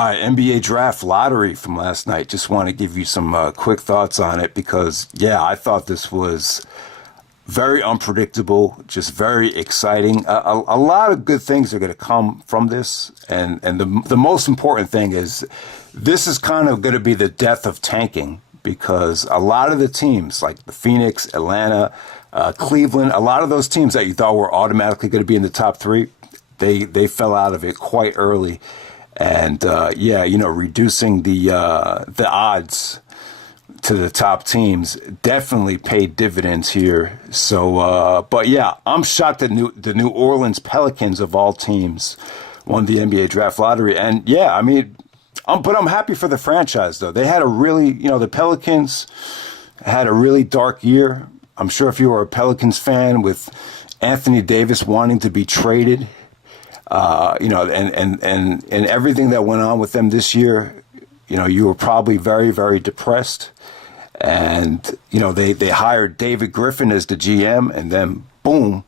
All right, NBA draft lottery from last night. Just want to give you some quick thoughts on it because, yeah, I thought this was very unpredictable, just very exciting. A lot of good things are going to come from this. And the most important thing is this is kind of going to be the death of tanking because a lot of the teams like the Phoenix, Atlanta, Cleveland, a lot of those teams that you thought were automatically going to be in the top three, they fell out of it quite early. And reducing the odds to the top teams definitely paid dividends here. So, but yeah, I'm shocked that the New Orleans Pelicans of all teams won the NBA draft lottery. And yeah, I mean, but I'm happy for the franchise though. They had a really, the Pelicans had a really dark year. I'm sure if you were a Pelicans fan with Anthony Davis wanting to be traded, and everything that went on with them this year, you were probably very, very depressed. And, they hired David Griffin as the GM and then boom,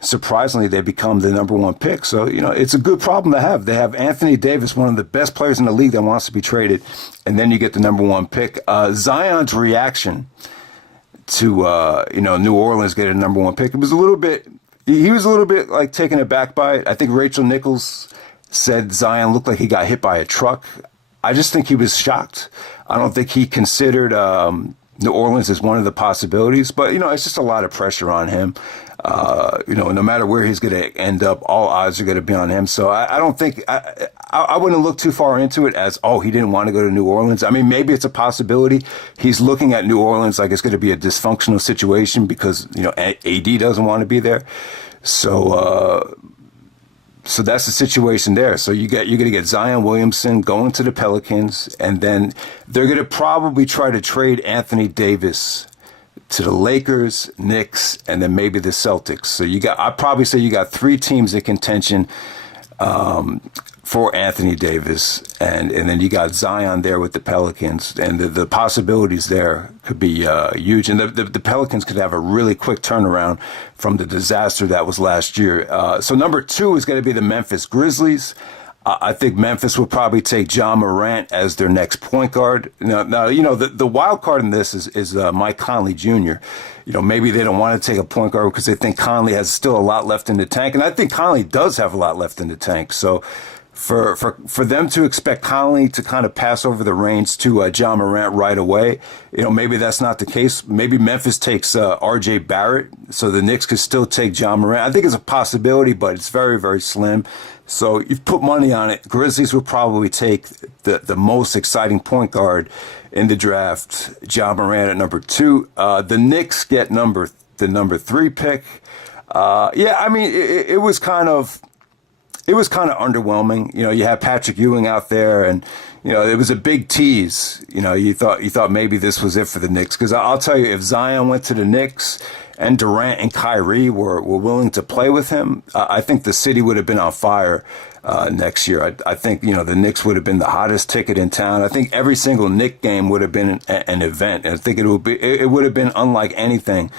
surprisingly, they become the number one pick. So, it's a good problem to have. They have Anthony Davis, one of the best players in the league that wants to be traded. And then you get the number one pick. Zion's reaction to, New Orleans getting a number one pick, he was a little bit like taken aback by it. I think Rachel Nichols said Zion looked like he got hit by a truck. I just think he was shocked. I don't think he considered New Orleans as one of the possibilities, but it's just a lot of pressure on him. No matter where he's going to end up, all odds are going to be on him. So I don't think I wouldn't look too far into it as, he didn't want to go to New Orleans. I mean, maybe it's a possibility. He's looking at New Orleans like it's going to be a dysfunctional situation because, AD doesn't want to be there. So that's the situation there. So you're going to get Zion Williamson going to the Pelicans, and then they're going to probably try to trade Anthony Davis to the Lakers, Knicks, and then maybe the Celtics. So I'd probably say you got three teams in contention for Anthony Davis, and then you got Zion there with the Pelicans, and the possibilities there could be huge. And the Pelicans could have a really quick turnaround from the disaster that was last year. So number 2 is going to be the Memphis Grizzlies. I think Memphis will probably take John Morant as their next point guard. Now the wild card in this is Mike Conley Jr. Maybe they don't want to take a point guard because they think Conley has still a lot left in the tank, and I think Conley does have a lot left in the tank. So for them to expect Conley to kind of pass over the reins to John Morant right away, maybe that's not the case. Maybe Memphis takes R.J. Barrett, so the Knicks could still take John Morant. I think it's a possibility, but it's very, very slim. So you've put money on it. Grizzlies will probably take the most exciting point guard in the draft, John Morant at number 2. The Knicks get the number 3 pick. It was kind of underwhelming. You had Patrick Ewing out there, and it was a big tease. You thought maybe this was it for the Knicks, because I'll tell you, if Zion went to the Knicks and Durant and Kyrie were willing to play with him, I think the city would have been on fire next year. I think the Knicks would have been the hottest ticket in town. I think every single Knicks game would have been an event, and I think it would have been unlike anything.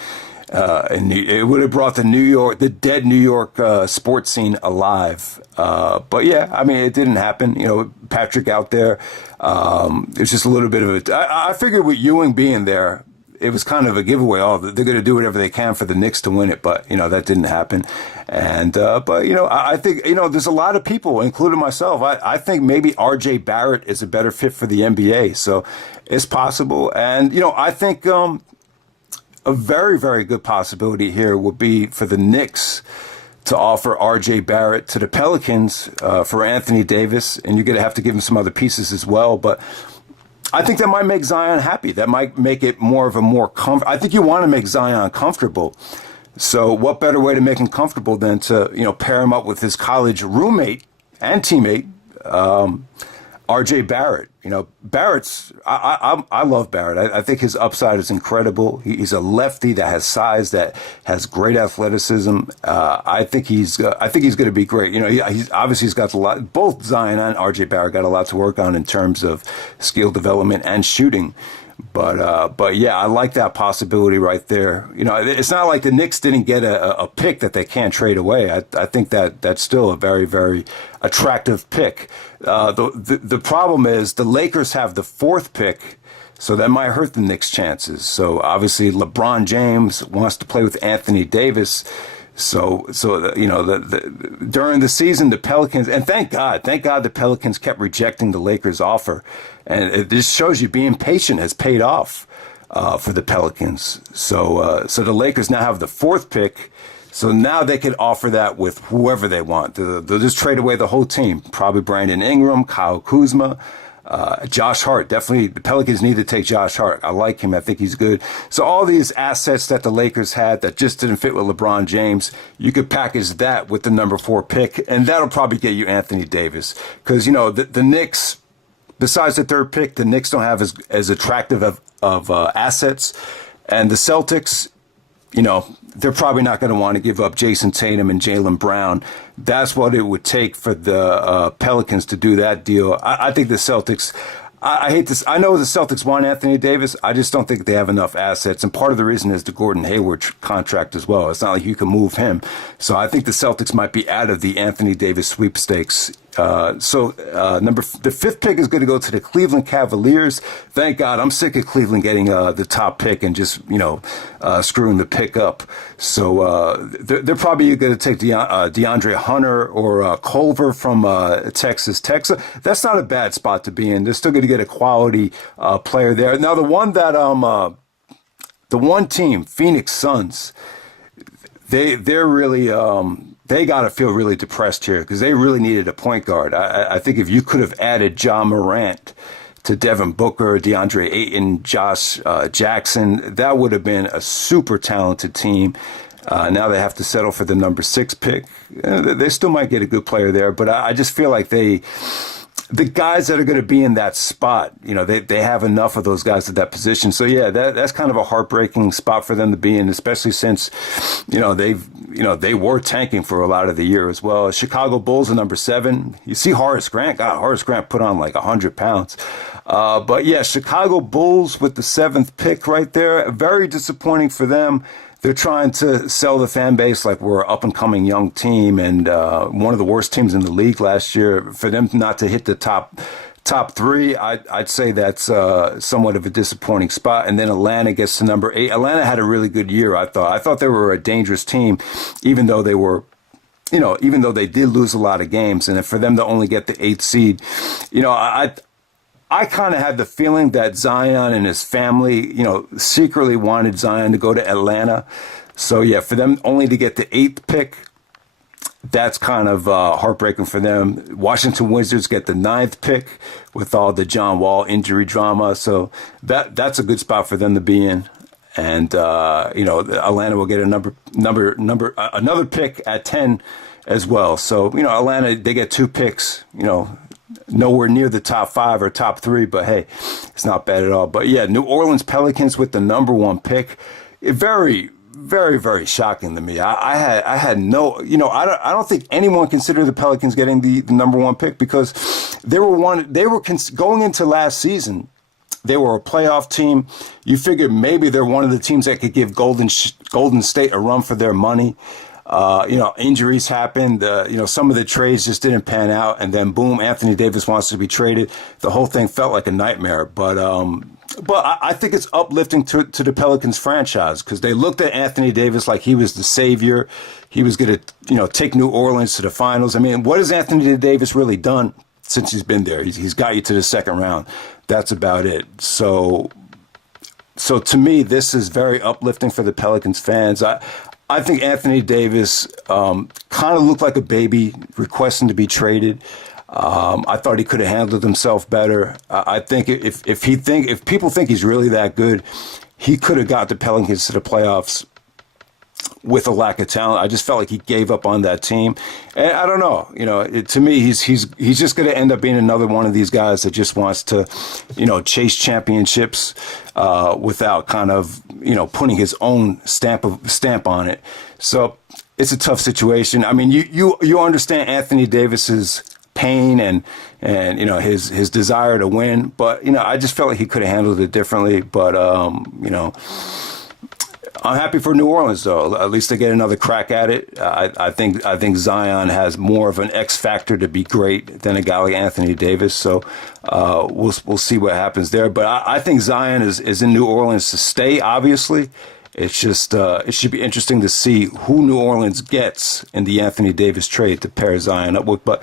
And it would have brought the dead New York sports scene alive. But yeah, I mean, it didn't happen. Patrick out there, it's just a little bit of I figured with Ewing being there, it was kind of a giveaway. They're going to do whatever they can for the Knicks to win it, but that didn't happen. And I think there's a lot of people, including myself. I think maybe R.J. Barrett is a better fit for the NBA, so it's possible. And I think a very, very good possibility here would be for the Knicks to offer R.J. Barrett to the Pelicans for Anthony Davis, and you're going to have to give him some other pieces as well. But I think that might make Zion happy. That might make it more of a I think you want to make Zion comfortable. So what better way to make him comfortable than to, pair him up with his college roommate and teammate, R.J. Barrett. I love Barrett. I think his upside is incredible. He's a lefty that has size, that has great athleticism. I think he's going to be great. He's got a lot. Both Zion and R.J. Barrett got a lot to work on in terms of skill development and shooting. But yeah, I like that possibility right there. You know, it's not like the Knicks didn't get a pick that they can't trade away. I think that's still a very, very attractive pick. The problem is the Lakers have the fourth pick, so that might hurt the Knicks' chances. So obviously LeBron James wants to play with Anthony Davis. So you know, during the season, the Pelicans, and thank God the Pelicans kept rejecting the Lakers' offer, and it just shows you being patient has paid off for the Pelicans. So the Lakers now have the fourth pick, so now they could offer that with whoever they want. They'll just trade away the whole team, probably Brandon Ingram, Kyle Kuzma. Josh Hart, definitely the Pelicans need to take Josh Hart. I like him. I think he's good. So all these assets that the Lakers had that just didn't fit with LeBron James, you could package that with the number 4 pick, and that'll probably get you Anthony Davis. Because, you know, the Knicks, besides the third pick, the Knicks don't have as attractive of assets. And the Celtics, you know, they're probably not going to want to give up Jason Tatum and Jaylen Brown. That's what it would take for the Pelicans to do that deal. I think the Celtics, I hate this. I know the Celtics want Anthony Davis. I just don't think they have enough assets. And part of the reason is the Gordon Hayward contract as well. It's not like you can move him. So I think the Celtics might be out of the Anthony Davis sweepstakes. The fifth pick is going to go to the Cleveland Cavaliers. Thank God. I'm sick of Cleveland getting the top pick and just, you know, screwing the pick up. So they're probably going to take DeAndre Hunter or Culver from Texas Tech. So that's not a bad spot to be in. They're still going to get a quality player there. Now, the one team, Phoenix Suns, they're really they got to feel really depressed here because they really needed a point guard. I think if you could have added John Morant to Devin Booker, DeAndre Ayton, Josh Jackson, that would have been a super talented team. Now they have to settle for the number 6 pick. They still might get a good player there, but I just feel like the guys that are going to be in that spot, you know, they have enough of those guys at that position. So yeah, that's kind of a heartbreaking spot for them to be in, especially since, you know, they were tanking for a lot of the year as well. Chicago Bulls are number 7. You see Horace Grant. God, Horace Grant put on like 100 pounds. But yeah, Chicago Bulls with the 7th pick right there. Very disappointing for them. They're trying to sell the fan base like we're an up-and-coming young team and one of the worst teams in the league last year. For them not to hit the top 3, I'd say that's somewhat of a disappointing spot. And then Atlanta gets to number 8. Atlanta had a really good year, I thought. I thought they were a dangerous team, even though they were, you know, even though they did lose a lot of games. And for them to only get the 8th seed, you know, I kind of had the feeling that Zion and his family, you know, secretly wanted Zion to go to Atlanta. So, yeah, for them only to get the 8th pick, that's kind of heartbreaking for them. Washington Wizards get the 9th pick with all the John Wall injury drama. So that's a good spot for them to be in. And, you know, Atlanta will get another pick at 10 as well. So, you know, Atlanta, they get 2 picks, you know, nowhere near the top 5 or top 3, but hey, it's not bad at all. But yeah, New Orleans Pelicans with the number 1 pick. Very, very, very shocking to me. I had no, you know, I don't think anyone considered the Pelicans getting the number 1 pick because going into last season. They were a playoff team. You figured maybe they're one of the teams that could give Golden State a run for their money. You know, injuries happened. You know, some of the trades just didn't pan out. And then, boom, Anthony Davis wants to be traded. The whole thing felt like a nightmare. But I think it's uplifting to the Pelicans franchise because they looked at Anthony Davis like he was the savior. He was going to, you know, take New Orleans to the finals. I mean, what has Anthony Davis really done since he's been there? He's got you to the 2nd round. That's about it. So to me, this is very uplifting for the Pelicans fans. I think Anthony Davis kind of looked like a baby requesting to be traded. I thought he could have handled himself better. I think if people think he's really that good, he could have got the Pelicans to the playoffs with a lack of talent. I just felt like he gave up on that team. And I don't know, you know, to me, he's just going to end up being another one of these guys that just wants to, you know, chase championships without kind of, you know, putting his own stamp on it. So it's a tough situation. I mean, you understand Anthony Davis's pain and you know, his desire to win. But, you know, I just felt like he could have handled it differently. But, you know, I'm happy for New Orleans, though. At least they get another crack at it. I think Zion has more of an X factor to be great than a guy like Anthony Davis. So we'll see what happens there. But I think Zion is in New Orleans to stay. Obviously, it's just it should be interesting to see who New Orleans gets in the Anthony Davis trade to pair Zion up with. But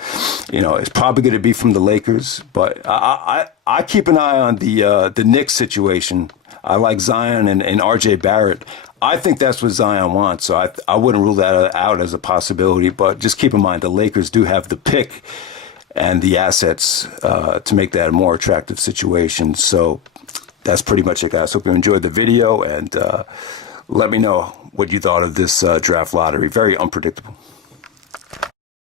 you know, it's probably going to be from the Lakers. But I keep an eye on the Knicks situation. I like Zion and RJ Barrett. I think that's what Zion wants, so I wouldn't rule that out as a possibility. But just keep in mind, the Lakers do have the pick and the assets to make that a more attractive situation. So that's pretty much it, guys. Hope you enjoyed the video, and let me know what you thought of this draft lottery. Very unpredictable.